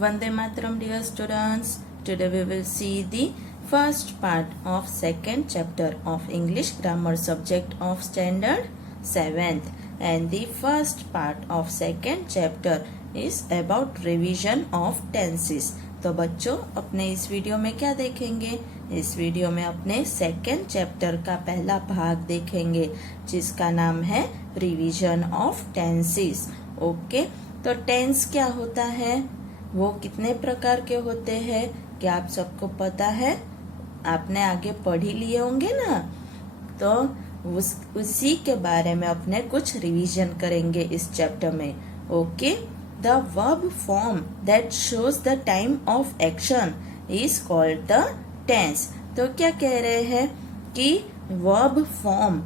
Vande Mataram, dear students. Today we will see the first part of second chapter of English grammar subject of standard 7th, and the first part of second chapter is about revision of tenses. तो बच्चों अपने इस video में क्या देखेंगे? इस video में अपने सेकेंड चैप्टर का पहला भाग देखेंगे जिसका नाम है रिवीजन ऑफ टेंसेस। ओके, तो टेंस क्या होता है, वो कितने प्रकार के होते हैं, क्या आप सबको पता है? आपने आगे पढ़ ही लिए होंगे ना, तो उसी के बारे में अपने कुछ रिवीजन करेंगे इस चैप्टर में। Okay, the verb form that shows the time of action is called the tense. तो क्या कह रहे हैं कि वर्ब फॉर्म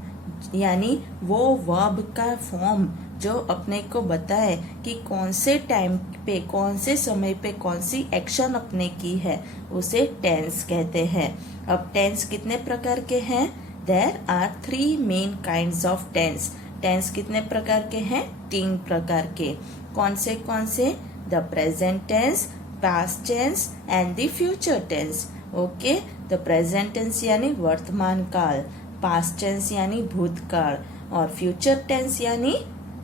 यानी वो वर्ब का फॉर्म जो अपने को बताए कि कौन से टाइम पे, कौन से समय पे कौन सी एक्शन अपने की है, उसे टेंस कहते हैं। अब टेंस कितने प्रकार के हैं? There are 3 main kinds of tense. Tense कितने प्रकार के हैं? 3 प्रकार के। कौन से? The present tense, past tense and the future tense. Okay, the present tense यानी वर्तमान काल, पास्ट टेंस यानी भूतकाल और फ्यूचर टेंस यानी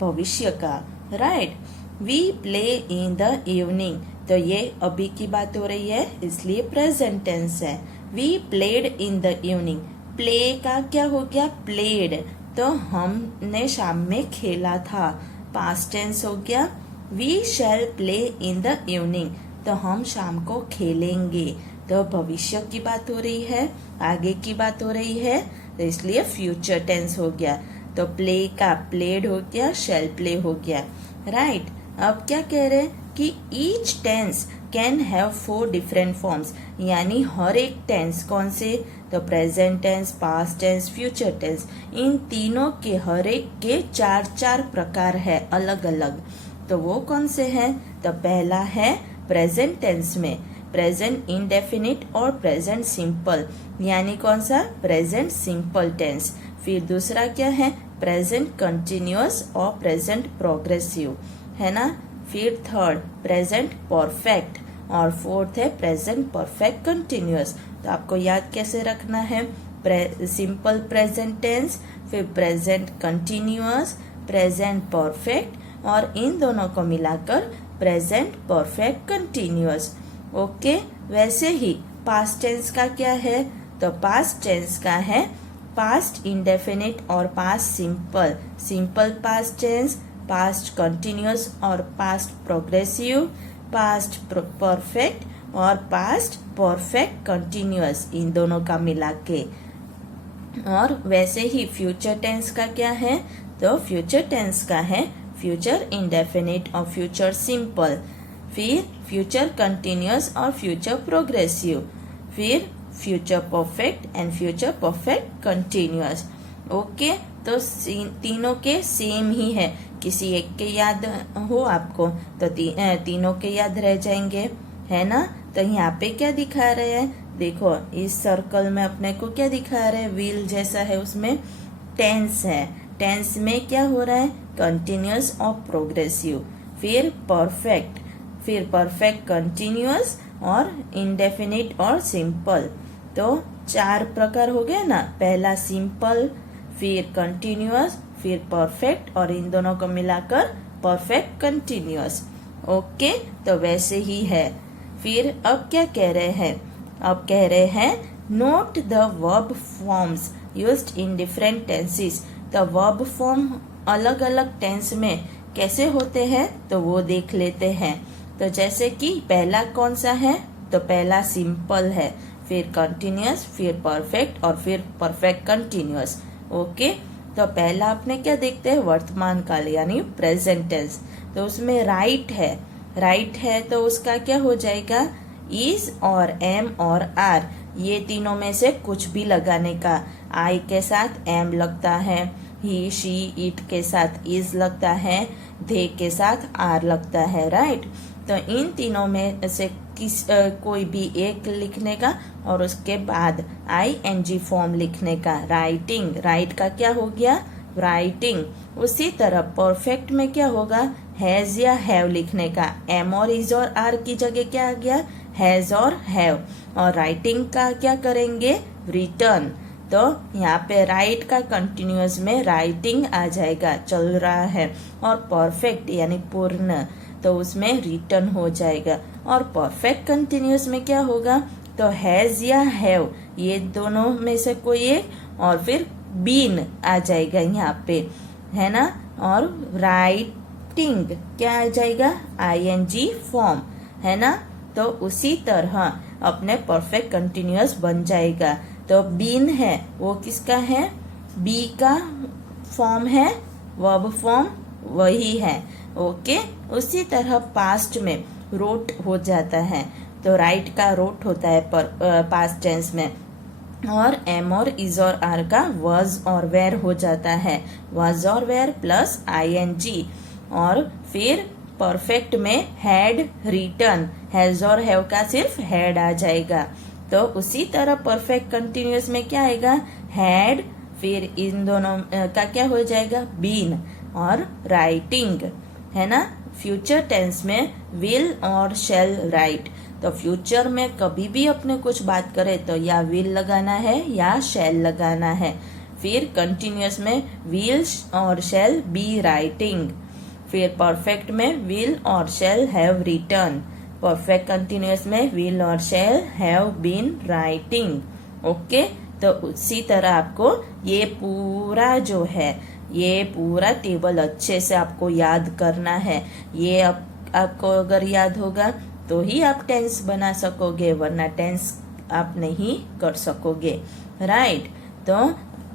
भविष्य का। Right, we play in the evening, तो ये अभी की बात हो रही है इसलिए प्रेजेंट टेंस है। We played in the evening, play का क्या हो गया? प्लेड, तो हमने शाम में खेला था, पास्ट टेंस हो गया। We shall play in the evening, तो हम शाम को खेलेंगे, तो भविष्य की बात हो रही है, आगे की बात हो रही है, तो इसलिए फ्यूचर टेंस हो गया। तो प्ले का प्लेड हो गया, शैल प्ले हो गया। राइट, अब क्या कह रहे हैं कि each tense can have 4 different forms, यानी हर एक टेंस, कौन से? तो present tense, past tense, future tense, इन तीनों के हर एक के 4 प्रकार है अलग अलग। तो वो कौन से हैं? तो पहला है प्रेजेंट टेंस में प्रेजेंट इंडेफिनिट और प्रेजेंट सिंपल, यानी कौन सा? Present simple tense. फिर दूसरा क्या है? प्रेजेंट कंटिन्यूअस और प्रेजेंट प्रोग्रेसिव, है ना। फिर थर्ड प्रेजेंट परफेक्ट और फोर्थ है प्रेजेंट परफेक्ट कंटिन्यूअस। तो आपको याद कैसे रखना है? सिंपल प्रेजेंट टेंस, फिर प्रेजेंट कंटिन्यूअस, प्रेजेंट परफेक्ट और इन दोनों को मिलाकर प्रेजेंट परफेक्ट कंटिन्यूअस। ओके, वैसे ही पास्ट टेंस का क्या है? तो पास्ट टेंस का है पास्ट इंडेफिनिट और past simple, simple past tense, past continuous और पास्ट प्रोग्रेसिव, पास्ट परफेक्ट और पास्ट परफेक्ट कंटिन्यूअस, इन दोनों का मिला के। और वैसे ही फ्यूचर टेंस का क्या है? तो फ्यूचर टेंस का है फ्यूचर इंडेफिनिट और फ्यूचर सिंपल, फिर फ्यूचर कंटिन्यूअस और फ्यूचर प्रोग्रेसिव, फिर future perfect and future perfect continuous. Okay, तो तीनों के सेम ही है, किसी एक के याद हो आपको तो तीनों के याद रह जाएंगे, है ना। तो यहाँ पे क्या दिखा रहे हैं? देखो इस सर्कल में अपने को क्या दिखा रहे हैं? व्हील जैसा है, उसमें टेंस है। टेंस में क्या हो रहा है? कंटिन्यूअस और प्रोग्रेसिव, फिर परफेक्ट, फिर परफेक्ट कंटिन्यूअस और इंडेफिनिट और सिंपल। तो 4 प्रकार हो गए ना, पहला सिंपल, फिर कंटिन्यूअस, फिर परफेक्ट और इन दोनों को मिलाकर परफेक्ट कंटिन्यूअस। ओके, तो वैसे ही है। फिर अब क्या कह रहे हैं? अब कह रहे हैं note the verb forms used in different tenses. तो वर्ब फॉर्म अलग अलग टेंस में कैसे होते हैं तो वो देख लेते हैं। तो जैसे कि पहला कौन सा है? तो पहला सिंपल है, फिर कंटिन्यूअस, फिर परफेक्ट और फिर परफेक्ट कंटिन्यूअस। ओके, तो पहला आपने क्या देखते हैं? वर्तमान काल यानी प्रेजेंट टेंस। तो उसमें राइट है, राइट है तो उसका क्या हो जाएगा? इज और एम और आर, ये तीनों में से कुछ भी लगाने का। आई के साथ एम लगता है, ही शी इट के साथ इज लगता है, दे के साथ आर लगता है। राइट, तो इन तीनों में से कोई भी एक लिखने का और उसके बाद ING फॉर्म लिखने का। राइटिंग, राइट का क्या हो गया? राइटिंग। उसी तरह परफेक्ट में क्या होगा, हैज या हैव लिखने का, एम और इज और आर की जगह क्या आ गया, हैज और हैव। और राइटिंग का क्या करेंगे, रिटर्न। तो यहाँ पे राइट का कंटिन्यूअस में राइटिंग आ जाएगा, चल रहा है। और परफेक्ट यानी पूर्ण, तो उसमें रिटर्न हो जाएगा। और परफेक्ट कंटिन्यूअस में क्या होगा, तो हैज या हैव ये दोनों में से कोई एक, और फिर बीन आ जाएगा यहाँ पे, है ना। और राइटिंग क्या आ जाएगा, आईएनजी फॉर्म, है ना। तो उसी तरह अपने परफेक्ट कंटिन्यूअस बन जाएगा। तो बीन है वो किसका है, बी का फॉर्म है, वर्ब फॉर्म वही है, ओके। उसी तरह पास्ट में रोट हो जाता है, तो राइट का रोट होता है पास्ट टेंस में। और एम और इज और आर का वॉज और वेर हो जाता है, वॉज और वेर प्लस आईएनजी। और फिर परफेक्ट में हैड, रिटर्न, हैज और हैव का सिर्फ हैड आ जाएगा। तो उसी तरह परफेक्ट कंटिन्यूअस में क्या आएगा, हैड, फिर इन दोनों का क्या हो जाएगा, बीन और राइटिंग, है ना। फ्यूचर टेंस में विल और शैल राइट। तो फ्यूचर में कभी भी अपने कुछ बात करें तो या विल लगाना है या शैल लगाना है। फिर कंटिन्यूअस में विल और शैल बी राइटिंग। फिर परफेक्ट में विल और shall have written. Perfect continuous में विल और shall have been writing, okay. तो उसी तरह आपको ये पूरा जो है, ये पूरा टेबल अच्छे से आपको याद करना है। ये आपको अगर याद होगा तो ही आप टेंस बना सकोगे, वरना टेंस आप नहीं कर सकोगे, राइट। तो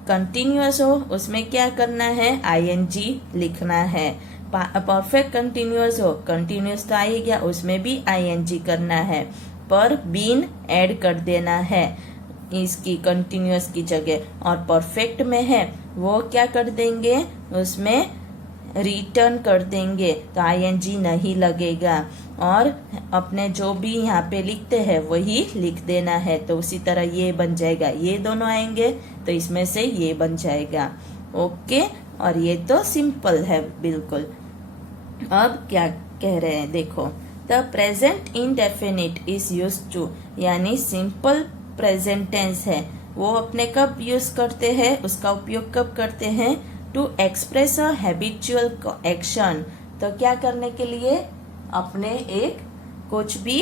कंटिन्यूअस हो उसमें क्या करना है, आईएनजी लिखना है। परफेक्ट कंटिन्यूअस हो, कंटिन्यूअस तो आ ही गया, उसमें भी आईएनजी करना है, पर बीन ऐड कर देना है इसकी कंटिन्यूअस की जगह। और परफेक्ट में है वो क्या कर देंगे, उसमें रिटर्न कर देंगे, तो आईएनजी नहीं लगेगा। और अपने जो भी यहाँ पे लिखते हैं वही लिख देना है। तो उसी तरह ये बन जाएगा, ये दोनों आएंगे तो इसमें से ये बन जाएगा, ओके। और ये तो सिंपल है बिल्कुल। अब क्या कह रहे हैं देखो, the present indefinite is used to, यानी सिंपल प्रेजेंट टेंस है, वो अपने कब यूज करते हैं, उसका उपयोग कब करते हैं, to express a habitual action. तो क्या करने के लिए, अपने एक कुछ भी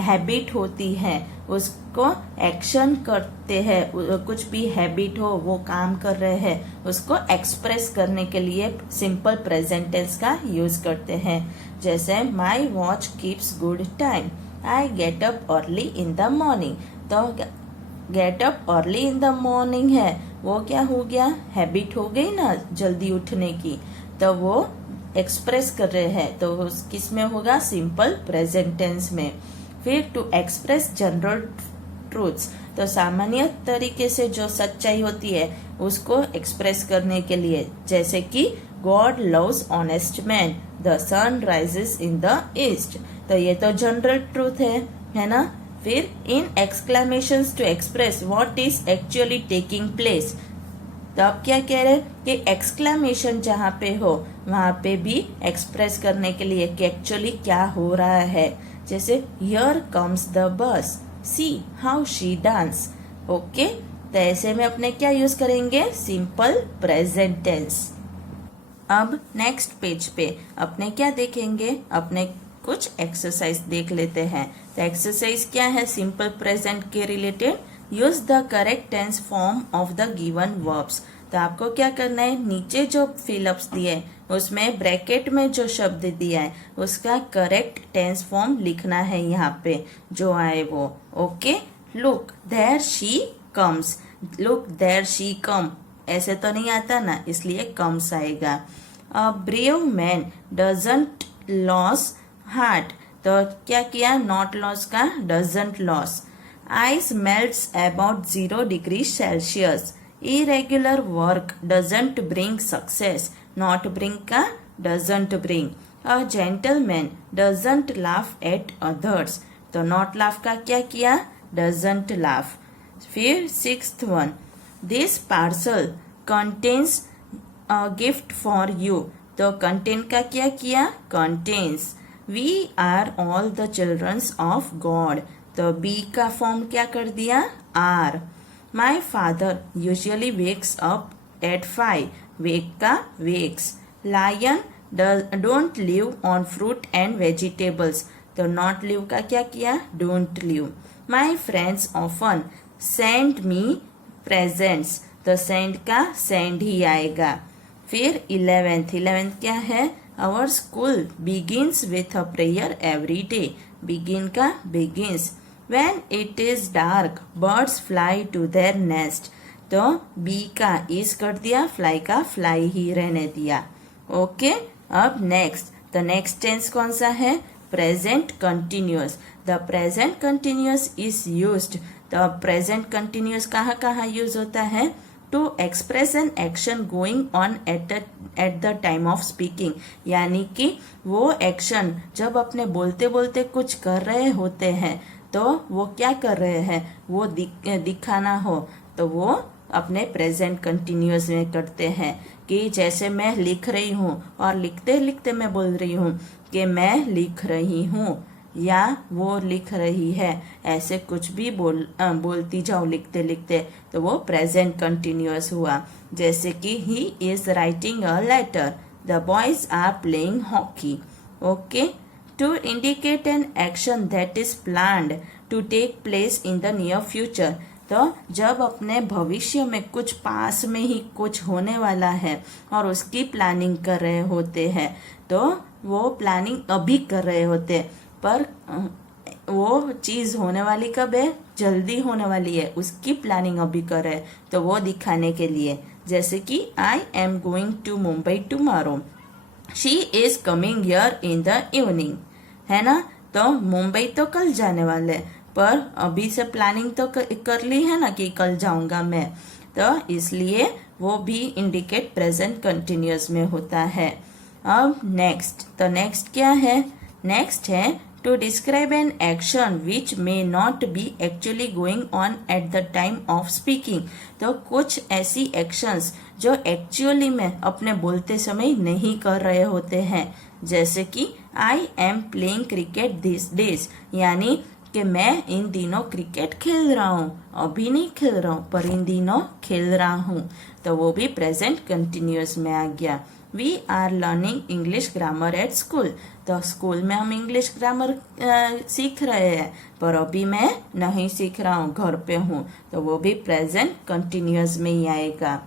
हैबिट होती है उसको एक्शन करते हैं, कुछ भी हैबिट हो वो काम कर रहे हैं उसको एक्सप्रेस करने के लिए सिंपल प्रेजेंट टेंस का यूज करते हैं। जैसे my watch keeps good time, I get up early in the morning. तो get up early in the morning है, वो क्या हो गया, हैबिट हो गई ना जल्दी उठने की, तो वो एक्सप्रेस कर रहे हैं, तो किस में होगा, सिंपल प्रेजेंट टेंस में। फिर टू एक्सप्रेस जनरल ट्रूथ्स, तो सामान्य तरीके से जो सच्चाई होती है उसको एक्सप्रेस करने के लिए, जैसे कि God loves honest man, the sun rises in the east. तो ये तो जनरल ट्रूथ है ना। फिर in exclamations to express what is actually taking place. तो आप क्या कह रहे हैं कि एक्सक्लेमेशन जहाँ पे हो वहाँ पे भी एक्सप्रेस करने के लिए कि एक्चुअली क्या हो रहा है। जैसे here comes the bus, see how she dance, okay. तो ऐसे में अपने क्या यूज करेंगे, सिंपल प्रेजेंट टेंस। अब नेक्स्ट पेज पे अपने क्या देखेंगे, अपने कुछ एक्सरसाइज देख लेते हैं। तो एक्सरसाइज क्या है, सिंपल प्रेजेंट के related, use the correct tense form of the given verbs. तो आपको क्या करना है, नीचे जो फिलअप्स दिए उसमें ब्रैकेट में जो शब्द दिया है उसका करेक्ट टेंस फॉर्म लिखना है यहाँ पे जो आए वो, okay. Look there she comes, look there she come, ऐसे तो नहीं आता ना, इसलिए कम्स आएगा। A brave man doesn't lose heart, तो क्या किया, नॉट लॉस का doesn't lose. Ice melts about 0 degree Celsius, irregular work doesn't bring success, not bring का doesn't bring। A gentleman doesn't laugh at others, तो not laugh का क्या किया, doesn't laugh। फिर 6th one, this parcel contains a gift for you. तो contain का क्या किया, contains. We are all the childrens of God. तो बी का फॉर्म क्या कर दिया, are. My father usually wakes up at 5। Wake का wakes. Lion don't live on fruit and vegetables. तो नॉट लिव का क्या किया, don't live. My friends often send me presents. तो सेंड का सेंड ही आएगा। फिर 11th क्या है, our school begins with a prayer every day. Begin का begins. When it is dark, birds fly to their nest. तो बी का इस कर दिया, फ्लाई का फ्लाई ही रहने दिया। ओके, अब नेक्स्ट। तो नेक्स्ट टेंस कौन सा है, present continuous. The present continuous is used. तो प्रेजेंट कंटिन्यूअस कहाँ कहाँ यूज होता है, to express an action going on at the time of speaking. यानी कि वो एक्शन जब अपने बोलते बोलते कुछ कर रहे होते हैं, तो वो क्या कर रहे हैं, वो दिखाना हो तो वो अपने प्रेजेंट कंटिन्यूअस में करते हैं। कि जैसे मैं लिख रही हूँ और लिखते लिखते मैं बोल रही हूँ कि मैं लिख रही हूँ या वो लिख रही है, ऐसे कुछ भी बोलती जाओ लिखते लिखते, तो वो प्रेजेंट कंटिन्यूअस हुआ। जैसे कि he is writing a letter, the boys are playing hockey. Okay, to indicate an action that is planned to take place in the near future। तो जब अपने भविष्य में कुछ पास में ही कुछ होने वाला है और उसकी प्लानिंग कर रहे होते हैं, तो वो प्लानिंग अभी कर रहे होते हैं, पर वो चीज होने वाली कब है, जल्दी होने वाली है, उसकी प्लानिंग अभी कर रहे हैं, तो वो दिखाने के लिए। जैसे कि I am going to Mumbai tomorrow, she is coming here in the evening. है ना, तो मुंबई तो कल जाने वाले, पर अभी से प्लानिंग तो कर ली है ना कि कल जाऊंगा मैं, तो इसलिए वो भी इंडिकेट प्रेजेंट कंटिन्यूअस में होता है। अब नेक्स्ट, तो नेक्स्ट क्या है, नेक्स्ट है to describe an action which may not be actually going on at the time of speaking. तो कुछ ऐसी एक्शंस जो एक्चुअली में अपने बोलते समय नहीं कर रहे होते हैं। जैसे कि I am playing cricket this days, यानी कि मैं इन दिनों क्रिकेट खेल रहा हूँ, अभी नहीं खेल रहा हूँ पर इन दिनों खेल रहा हूँ, तो वो भी प्रेजेंट कंटिन्यूअस में आ गया। We are learning English grammar at school. तो स्कूल में हम इंग्लिश ग्रामर सीख रहे हैं, पर अभी मैं नहीं सीख रहा हूँ, घर पे हूँ, तो वो भी प्रेजेंट कंटिन्यूअस में ही आएगा।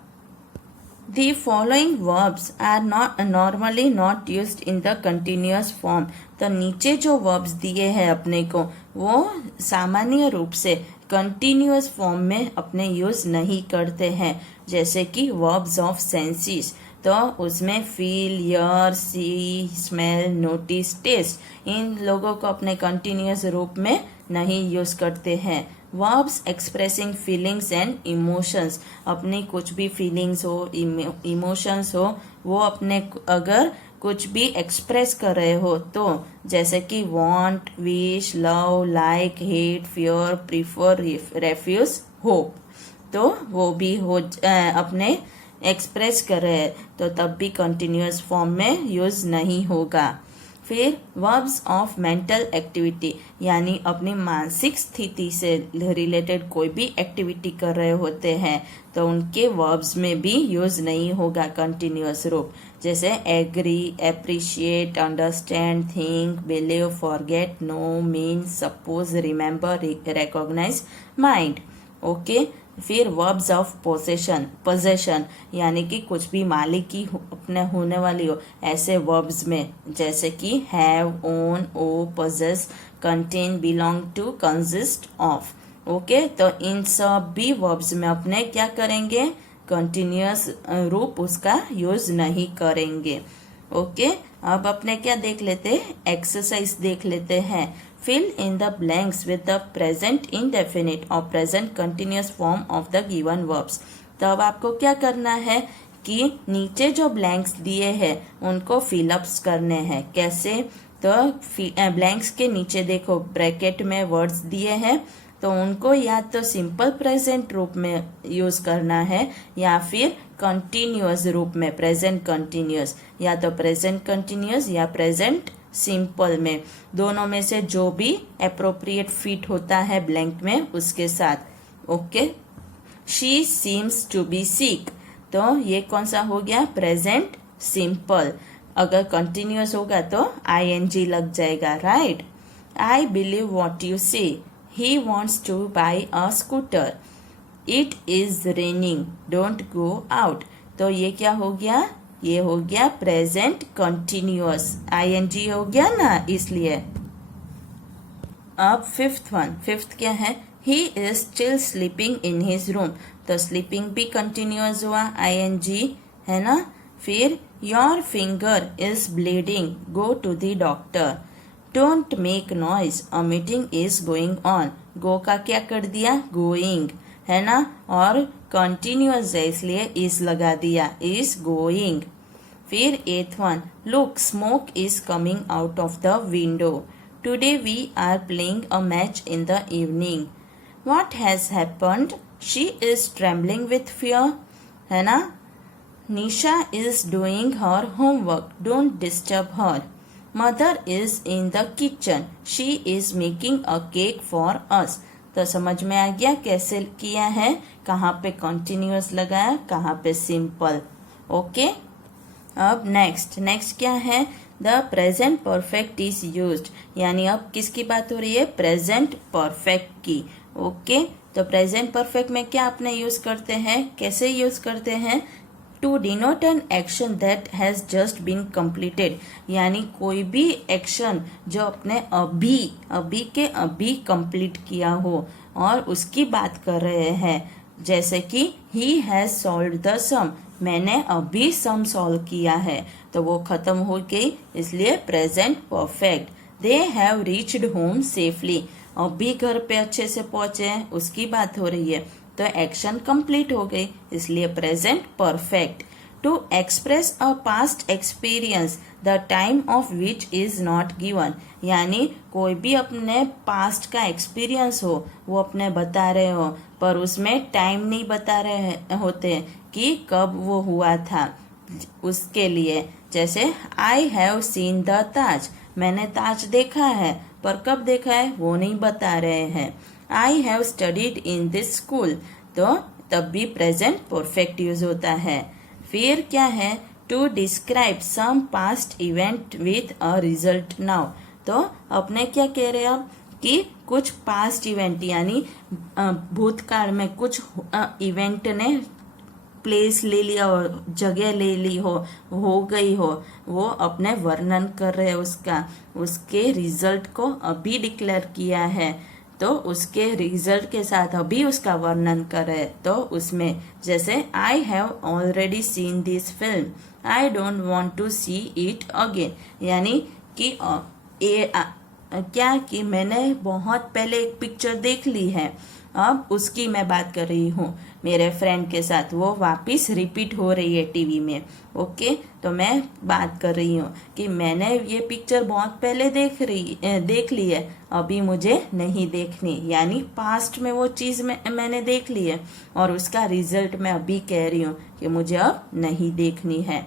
The following verbs are normally not used in the continuous form। तो नीचे जो verbs दिए हैं अपने को, वो सामान्य रूप से continuous form में अपने यूज नहीं करते हैं। जैसे कि verbs of senses, तो उसमें feel, hear, see, smell, notice, taste, इन लोगों को अपने कंटिन्यूअस रूप में नहीं यूज करते हैं। Verbs expressing feelings and emotions, अपनी कुछ भी फीलिंग्स हो, इमोशंस हो, वो अपने अगर कुछ भी एक्सप्रेस कर रहे हो, तो जैसे कि want, wish, love, like, hate, fear, prefer, refuge, hope, तो वो भी हो अपने एक्सप्रेस कर रहे हैं, तो तब भी कंटिन्यूअस फॉर्म में यूज नहीं होगा। फिर वर्ब्स ऑफ मेंटल एक्टिविटी, यानी अपनी मानसिक स्थिति से रिलेटेड कोई भी एक्टिविटी कर रहे होते हैं, तो उनके वर्ब्स में भी यूज नहीं होगा कंटिन्यूअस रूप। जैसे agree, appreciate, understand, think, believe, forget, know, mean, suppose, remember, recognise, mind. Okay, फिर वर्ब्स ऑफ पोजेशन, यानी कि कुछ भी मालिकी अपने होने वाली हो, ऐसे वर्ब्स में, जैसे कि have, own, owe, possess, contain, belong to, consist of. Okay, तो इन सब भी वर्ब्स में अपने क्या करेंगे, कंटिन्यूअस रूप उसका यूज नहीं करेंगे। ओके, अब अपने क्या देख लेते हैं, एक्सरसाइज देख लेते हैं। Fill in the blanks with the present indefinite or present continuous form of the given verbs। तब आपको क्या करना है कि नीचे जो ब्लैंक्स दिए हैं उनको फिलअप्स करने हैं। कैसे, तो ब्लैंक्स के नीचे देखो ब्रैकेट में वर्ड्स दिए हैं, तो उनको या तो सिंपल प्रेजेंट रूप में यूज करना है या फिर कंटिन्यूअस रूप में, प्रेजेंट कंटिन्यूअस, या तो प्रेजेंट कंटिन्यूअस या प्रेजेंट सिंपल में, दोनों में से जो भी अप्रोप्रिएट फिट होता है ब्लैंक में उसके साथ। Okay, she seems to be sick, तो ये कौन सा हो गया, प्रेजेंट सिंपल। अगर कंटिन्यूअस होगा तो ing लग जाएगा, right. I believe what you say, he wants to buy a scooter, it is raining, don't go out, तो ये क्या हो गया, ये हो गया प्रेजेंट कंटिन्यूअस, ing हो गया ना, इसलिए। अब फिफ्थ क्या है, he is still sleeping in his room, तो स्लीपिंग भी कंटिन्यूअस हुआ, ing है ना। फिर your finger is bleeding, go to the doctor, don't make noise, a meeting is going on, go का क्या कर दिया, गोइंग, है ना, और कंटिन्यूअस है इसलिए इज लगा दिया, इज गोइंग। फिर 8th, look smoke is coming out of the window, today we are playing a match in the evening, what has happened, she is trembling with fear, है ना। Nisha is doing her homework, don't disturb her, mother is in the kitchen, she is making a cake for us, तो समझ में आ गया कैसे किया है, कहाँ पे कंटिन्यूअस लगाया, कहाँ पे सिंपल। ओके, अब नेक्स्ट क्या है, the present perfect is used, यानी अब किसकी बात हो रही है, प्रेजेंट परफेक्ट की। ओके, तो प्रेजेंट परफेक्ट में क्या अपने यूज करते हैं, कैसे यूज करते हैं, to denote an action that has just been completed, यानी कोई भी एक्शन जो अपने अभी के अभी कंप्लीट किया हो और उसकी बात कर रहे हैं, जैसे कि ही हैज सॉल्व्ड द सम, मैंने अभी सम सॉल्व किया है, तो वो खत्म हो गई, इसलिए present perfect. They have reached home safely, अभी घर पे अच्छे से पहुंचे हैं उसकी बात हो रही है, तो एक्शन कंप्लीट हो गई, इसलिए present perfect. To express a past experience, the time of which is not given, यानी कोई भी अपने पास्ट का एक्सपीरियंस हो वो अपने बता रहे हो पर उसमें टाइम नहीं बता रहे होते कि कब वो हुआ था, उसके लिए। जैसे आई हैव सीन द ताज, मैंने ताज देखा है पर कब देखा है वो नहीं बता रहे हैं। I have studied in this school, तो तब भी प्रेजेंट परफेक्ट यूज होता है। फिर क्या है, to describe some past event with a result now, तो अपने क्या कह रहे हैं अब कि कुछ पास्ट इवेंट यानी भूतकाल में कुछ इवेंट ने प्लेस ले लिया हो, जगह ले ली हो गई हो, वो अपने वर्णन कर रहे हैं उसके रिजल्ट को अभी डिक्लेयर किया है, तो उसके रिजल्ट के साथ अभी उसका वर्णन करे, तो उसमें जैसे I have already seen this film, I don't want to see it again, यानी कि क्या कि मैंने बहुत पहले एक पिक्चर देख ली है, अब उसकी मैं बात कर रही हूँ मेरे फ्रेंड के साथ, वो वापिस रिपीट हो रही है टीवी में। ओके, तो मैं बात कर रही हूँ कि मैंने ये पिक्चर बहुत पहले देख ली है, अभी मुझे नहीं देखनी, यानी पास्ट में वो चीज मैंने देख ली है और उसका रिजल्ट मैं अभी कह रही हूँ कि मुझे अब नहीं देखनी है,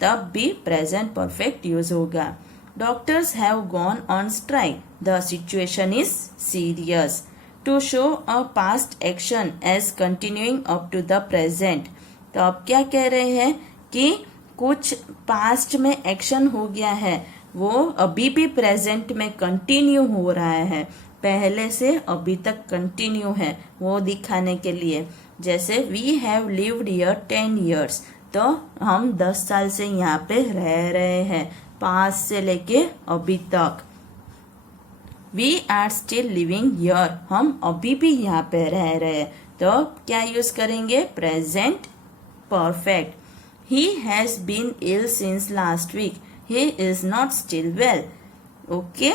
तब भी प्रेजेंट परफेक्ट यूज होगा। Doctors have gone on strike, the situation is serious, to show a past action as continuing up to the present, तो अब क्या कह रहे हैं कि कुछ पास्ट में एक्शन हो गया है वो अभी भी प्रेजेंट में कंटिन्यू हो रहा है, पहले से अभी तक कंटिन्यू है वो दिखाने के लिए। जैसे we have lived here 10 years, तो हम 10 साल से यहाँ पे रह रहे हैं, पास्ट से लेके अभी तक। We are still living here, हम अभी भी यहाँ पे रह रहे हैं, तो क्या यूज करेंगे, present perfect. He has been ill since last week, he is not still well. Okay,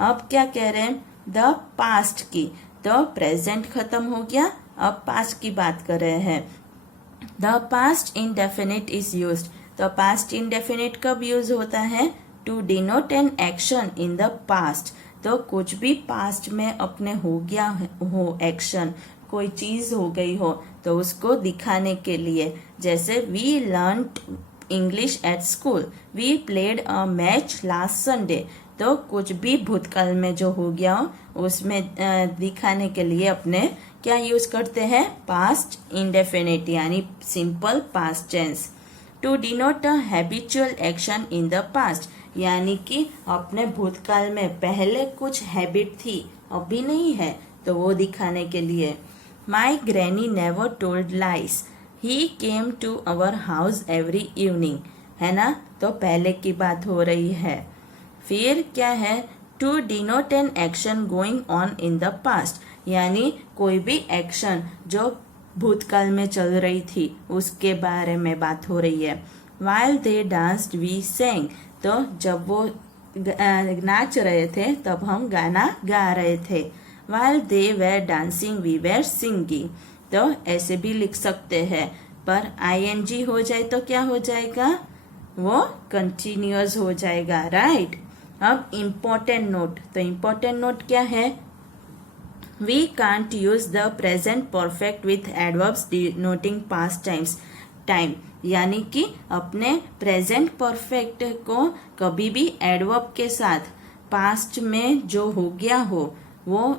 अब क्या कह रहे हैं, द पास्ट की, तो प्रेजेंट खत्म हो गया, अब पास्ट की बात कर रहे हैं। The past indefinite is used, तो पास्ट इंडेफिनिट कब यूज होता है, to denote an action in the past, तो कुछ भी पास्ट में अपने हो गया हो एक्शन कोई चीज हो गई हो तो उसको दिखाने के लिए, जैसे we learned English at school, we played a match last Sunday. तो कुछ भी भूतकाल में जो हो गया हो उसमें दिखाने के लिए अपने क्या यूज करते हैं, पास्ट इंडेफिनिट यानी simple past tense. To denote a habitual action in the past, यानी कि अपने भूतकाल में पहले कुछ हैबिट थी अभी नहीं है तो वो दिखाने के लिए। My granny never told lies, he came to our house every evening, है ना, तो पहले की बात हो रही है। फिर क्या है, to denote an action going on in the past, यानी कोई भी एक्शन जो भूतकाल में चल रही थी उसके बारे में बात हो रही है। While they danced we Seng, तो जब वो नाच रहे थे तब हम गाना गा रहे थे। While they were dancing we were singing, तो ऐसे भी लिख सकते हैं, पर आईएनजी हो जाए तो क्या हो जाएगा, वो कंटिन्यूअस हो जाएगा, राइट। अब इम्पोर्टेंट नोट, तो इम्पोर्टेंट नोट क्या है, we can't use the present perfect with adverbs denoting past time, यानी कि अपने प्रेजेंट परफेक्ट को कभी भी एडवर्ब के साथ पास्ट में जो हो गया हो वो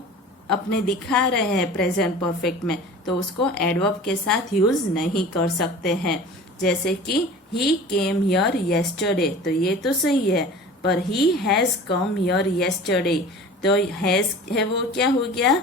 अपने दिखा रहे हैं प्रेजेंट परफेक्ट में, तो उसको एडवर्ब के साथ यूज नहीं कर सकते हैं। जैसे कि ही केम हियर येस्टरडे, तो ये तो सही है, पर he has come here yesterday, तो हैज है वो क्या हो गया,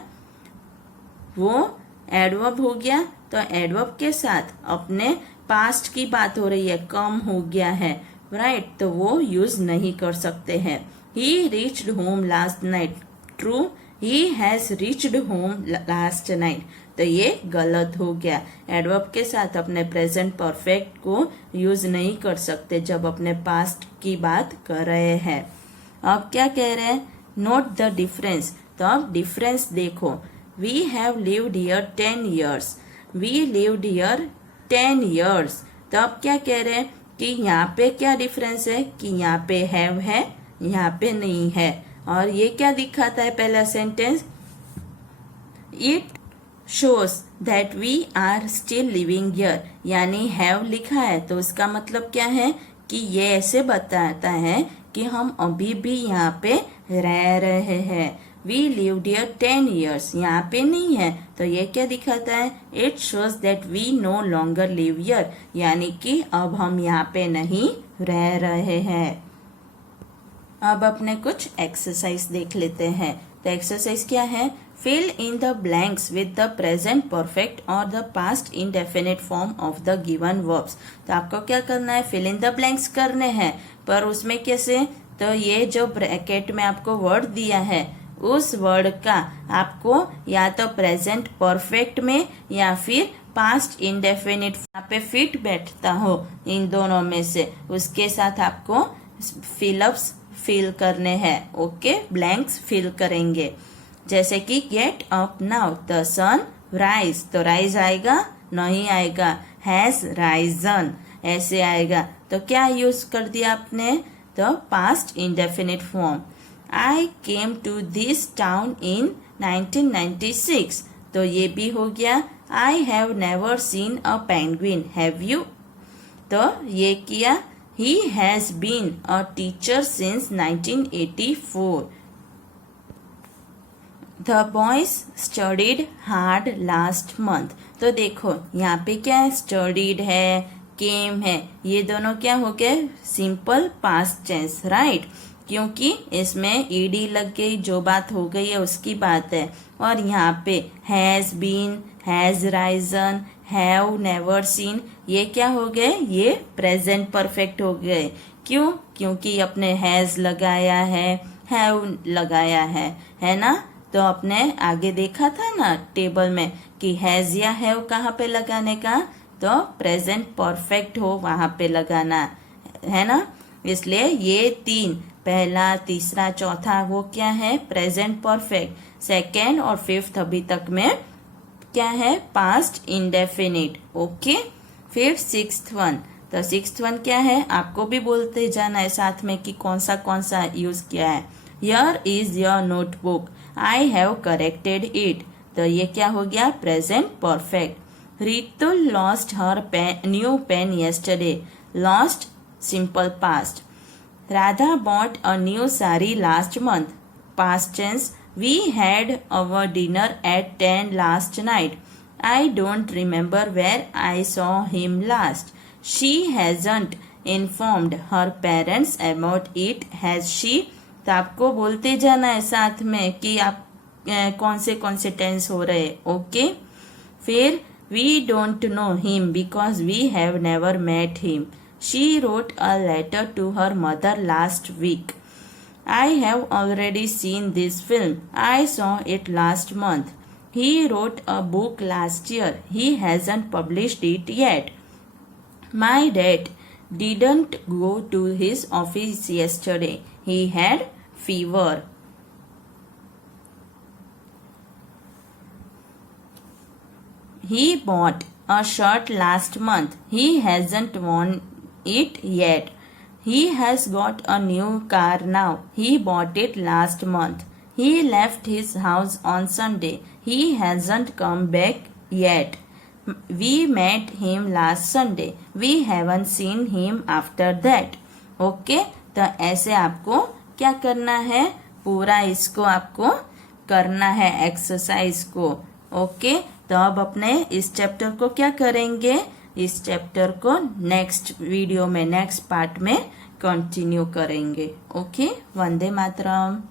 वो एडवर्ब हो गया, तो एडवर्ब के साथ अपने पास्ट की बात हो रही है, कम हो गया है, राइट, तो वो यूज नहीं कर सकते हैं। ही reached home last night, true, he has reached home last night, तो ये गलत हो गया। एडवर्ब के साथ अपने प्रेजेंट परफेक्ट को यूज नहीं कर सकते जब अपने पास्ट की बात कर रहे हैं। अब क्या कह रहे हैं, नोट द डिफरेंस, तो अब डिफरेंस देखो। We have lived here 10 years, we lived here 10 years, तो अब क्या कह रहे हैं कि यहाँ पे क्या डिफरेंस है कि यहाँ पे हैव है, यहाँ पे नहीं है। और ये क्या दिखाता है पहला sentence, it shows that we are still living here, यानी हैव लिखा है तो उसका मतलब क्या है कि ये ऐसे बताता है कि हम अभी भी यहाँ पे रह रहे हैं। वी लिव्ड हियर 10 years, यहाँ पे नहीं है, तो ये क्या दिखाता है, it shows that we no longer live here, यानी कि अब हम यहाँ पे नहीं रह रहे हैं। अब अपने कुछ एक्सरसाइज देख लेते हैं। तो एक्सरसाइज क्या है, fill in the blanks with the present perfect और the past indefinite form of the given verbs. तो आपको क्या करना है, फिल इन द ब्लैंक्स करने हैं, पर उसमें कैसे, तो ये जो ब्रैकेट में आपको वर्ड दिया है उस वर्ड का आपको या तो प्रेजेंट परफेक्ट में या फिर पास्ट इंडेफिनिट यहाँ पे फिट बैठता हो इन दोनों में से, उसके साथ आपको फिलअप्स फिल करने हैं। ओके, ब्लैंक्स फिल करेंगे। जैसे कि get up now, the sun rise, तो राइज आएगा, नहीं आएगा, हैज राइजन ऐसे आएगा, तो क्या यूज कर दिया आपने, तो past indefinite form. I came to this town in 1996, तो ये भी हो गया। I have never seen a penguin, have you, तो ये किया। He has been a teacher since 1984. The boys studied hard last month. तो देखो यहाँ पे क्या है, studied है, came है, ये दोनों क्या हो गए, सिंपल पास्ट टेंस, राइट, क्योंकि इसमें ed लग गई, जो बात हो गई है उसकी बात है। और यहाँ पे has been, has risen, have never scene, ये क्या हो गए, ये प्रेजेंट परफेक्ट हो गए। क्यों, क्योंकि अपने हैज लगाया है, हैव लगाया है ना। तो अपने आगे देखा था ना टेबल में कि हैज या हैव कहाँ पे लगाने का, तो प्रेजेंट परफेक्ट हो वहां पे लगाना है ना। इसलिए ये तीन, पहला, तीसरा, चौथा वो क्या है, प्रेजेंट परफेक्ट। सेकेंड और फिफ्थ अभी तक में क्या है, पास्ट इंडेफिनिट। ओके, फिर सिक्स्थ वन, तो सिक्स्थ वन क्या है, आपको भी बोलते जाना है साथ में कि कौन सा यूज किया है। Here is your notebook, I have corrected it, तो ये क्या हो गया, present perfect. Ritul lost her new pen yesterday, lost simple past. Radha bought a new sari last month, past tense. We had our dinner at 10 last night. I don't remember where I saw him last. She hasn't informed her parents about it, has she? तो आपको बोलते जाना है साथ में कि आप कौन से टेंस हो रहे, ओके। फिर we don't know him because we have never met him. She wrote a letter to her mother last week. I have already seen this film. I saw it last month. He wrote a book last year. He hasn't published it yet. My dad didn't go to his office yesterday. He had fever. He bought a shirt last month. He hasn't worn it yet. He has got a new car now. He bought it last month. He left his house on Sunday. He hasn't come back yet. We met him last Sunday. We haven't seen him after that. Okay? तो ऐसे आपको क्या करना है, पूरा इसको आपको करना है एक्सरसाइज को। ओके, तो अब अपने इस चैप्टर को क्या करेंगे, इस चैप्टर को नेक्स्ट वीडियो में, नेक्स्ट पार्ट में कंटिन्यू करेंगे। ओके, वंदे मातरम।